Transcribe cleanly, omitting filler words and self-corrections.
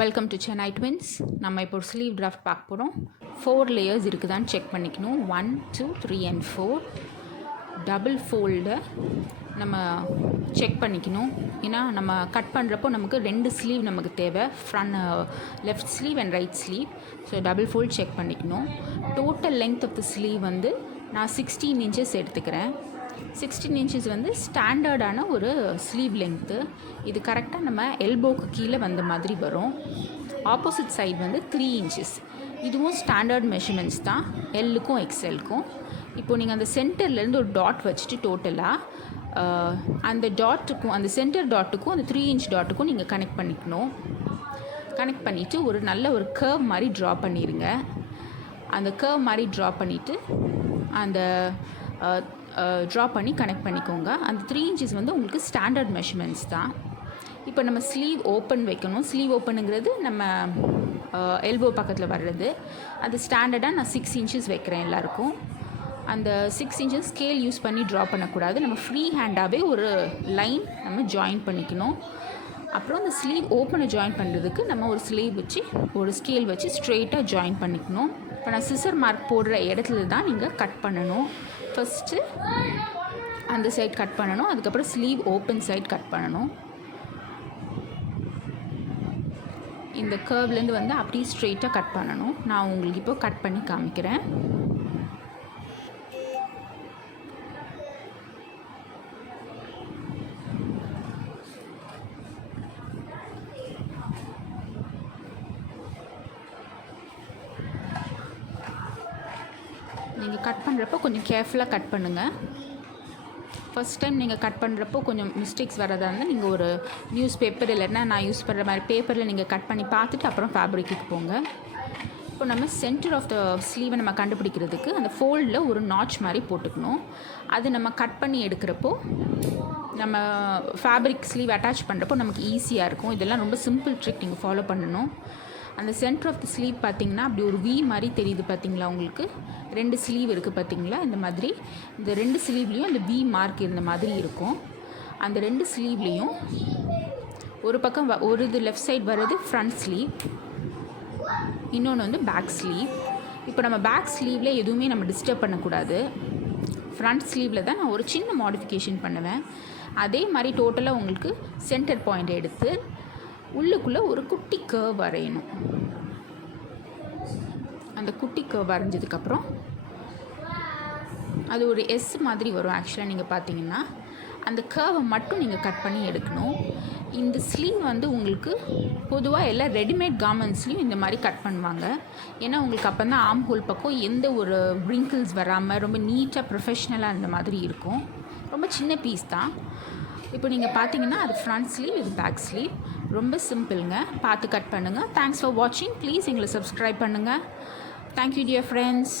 Welcome to Chennai twins. நம்ம இப்போ ஒரு ஸ்லீவ் டிராஃப்ட் பார்க்க போகிறோம். 4 லேயர்ஸ் இருக்குதான்னு செக் பண்ணிக்கணும். 1 2 3 and 4 டபுள் ஃபோல்டை நம்ம செக் பண்ணிக்கணும். ஏன்னா நம்ம கட் பண்ணுறப்போ நமக்கு 2 ஸ்லீவ் நமக்கு தேவை, front left sleeve and right sleeve. So double fold check பண்ணிக்கணும். Total length of the sleeve வந்து நான் 16 inches எடுத்துக்கிறேன். 16 inches வந்து ஸ்டாண்டர்டான ஒரு ஸ்லீவ் லென்த்து. இது கரெக்டாக நம்ம எல்போக்கு கீழே வந்த மாதிரி வரும். ஆப்போசிட் சைடு வந்து 3 inches. இதுவும் ஸ்டாண்டர்ட் மெஷர்மெண்ட்ஸ் தான், எல்லுக்கும் எக்ஸ்எல்க்கும். இப்போது நீங்கள் அந்த சென்டர்லேருந்து ஒரு டாட் வச்சுட்டு டோட்டலாக அந்த டாட்டுக்கும் அந்த சென்டர் டாட்டுக்கும் அந்த 3 inch டாட்டுக்கும் நீங்கள் கனெக்ட் பண்ணிக்கணும். கனெக்ட் பண்ணிவிட்டு ஒரு நல்ல ஒரு கர்வ் மாதிரி ட்ரா பண்ணிடுங்க. அந்த கர்வ் மாதிரி ட்ரா பண்ணிவிட்டு அந்த ட்ரா பண்ணி கனெக்ட் பண்ணிக்கோங்க. அந்த 3 inches வந்து உங்களுக்கு ஸ்டாண்டர்ட் மெஷர்மெண்ட்ஸ் தான். இப்போ நம்ம ஸ்லீவ் ஓப்பன் வைக்கணும். ஸ்லீவ் ஓப்பனுங்கிறது நம்ம எல்போ பக்கத்தில் வர்றது. அது ஸ்டாண்டர்டாக நான் 6 inches வைக்கிறேன் எல்லாருக்கும். அந்த 6 inches ஸ்கேல் யூஸ் பண்ணி ட்ரா பண்ணக்கூடாது. நம்ம ஃப்ரீ ஹேண்டாகவே ஒரு லைன் நம்ம ஜாயின் பண்ணிக்கணும். அப்புறம் அந்த ஸ்லீவ் ஓப்பனை ஜாயின் பண்ணுறதுக்கு நம்ம ஒரு ஸ்லீவ் வச்சு ஒரு ஸ்கேல் வச்சு ஸ்ட்ரெயிட்டாக ஜாயின் பண்ணிக்கணும். இப்போ நான் சிசர் மார்க் போடுற இடத்துல தான் நீங்கள் கட் பண்ணணும். ஃபஸ்ட்டு அந்த சைட் கட் பண்ணணும், அதுக்கப்புறம் ஸ்லீவ் ஓப்பன் சைட் கட் பண்ணணும். இந்த கர்வ்லேருந்து வந்து அப்படியே ஸ்ட்ரெயிட்டாக கட் பண்ணணும். நான் உங்களுக்கு இப்போ கட் பண்ணி காமிக்கிறேன். நீங்கள் கட் பண்ணுறப்போ கொஞ்சம் கேர்ஃபுல்லாக கட் பண்ணுங்கள். ஃபஸ்ட் டைம் நீங்கள் கட் பண்ணுறப்போ கொஞ்சம் மிஸ்டேக்ஸ் வரதா இருந்தால் நீங்கள் ஒரு நியூஸ் பேப்பர் இல்லைன்னா நான் யூஸ் பண்ணுற மாதிரி பேப்பரில் நீங்கள் கட் பண்ணி பார்த்துட்டு அப்புறம் ஃபேப்ரிக்கு போங்க. இப்போ நம்ம சென்டர் ஆஃப் த ஸ்லீவை நம்ம கண்டுபிடிக்கிறதுக்கு அந்த ஃபோல்டில் ஒரு நாட்ச் மாதிரி போட்டுக்கணும். அது நம்ம கட் பண்ணி எடுக்கிறப்போ நம்ம ஃபேப்ரிக் ஸ்லீவ் அட்டாச் பண்ணுறப்போ நமக்கு ஈஸியாக இருக்கும். இதெல்லாம் ரொம்ப சிம்பிள் ட்ரிக், நீங்கள் ஃபாலோ பண்ணணும். அந்த சென்டர் ஆஃப் த ஸ்லீவ் பார்த்திங்கன்னா அப்படி ஒரு வி மாதிரி தெரியுது பார்த்தீங்களா, உங்களுக்கு 2 ஸ்லீவ் இருக்குது பார்த்தீங்களா. இந்த மாதிரி இந்த 2 ஸ்லீவ்லேயும் அந்த வி மார்க் இருந்த மாதிரி இருக்கும். அந்த 2 ஸ்லீவ்லேயும் ஒரு பக்கம் ஒரு இது லெஃப்ட் சைடு வர்றது ஃப்ரண்ட் ஸ்லீவ், இன்னொன்று வந்து பேக் ஸ்லீவ். இப்போ நம்ம பேக் ஸ்லீவில் எதுவுமே நம்ம டிஸ்டர்ப் பண்ணக்கூடாது. ஃப்ரண்ட் ஸ்லீவில் தான் நான் ஒரு சின்ன மாடிஃபிகேஷன் பண்ணுவேன். அதே மாதிரி டோட்டலாக உங்களுக்கு சென்டர் பாயிண்ட் எடுத்து உள்ளுக்குள்ளே ஒரு குட்டி கர்வ் வரையணும். அந்த குட்டி கர்வ் வரைஞ்சதுக்கப்புறம் அது ஒரு எஸ் மாதிரி வரும். ஆக்சுவலாக நீங்கள் பார்த்தீங்கன்னா அந்த கர்வை மட்டும் நீங்கள் கட் பண்ணி எடுக்கணும். இந்த ஸ்லீவ் வந்து உங்களுக்கு பொதுவாக எல்லா ரெடிமேட் கார்மெண்ட்ஸ்லேயும் இந்த மாதிரி கட் பண்ணுவாங்க. ஏன்னா உங்களுக்கு அப்போ தான் ஆர்ம் ஹோல் பக்கம் எந்த ஒரு ரிங்கிள்ஸ் வராமல் ரொம்ப நீட்டாக ப்ரொஃபஷ்னலாக அந்த மாதிரி இருக்கும். ரொம்ப சின்ன பீஸ் தான். இப்போ நீங்கள் பார்த்தீங்கன்னா அது ஃப்ரண்ட் ஸ்லீவ், இது பேக் ஸ்லீவ். ரொம்ப சிம்பிளுங்க, பார்த்து கட் பண்ணுங்கள். தேங்க்ஸ் ஃபார் வாட்சிங். ப்ளீஸ் எங்களை சப்ஸ்கிரைப் பண்ணுங்கள். Thank you dear friends.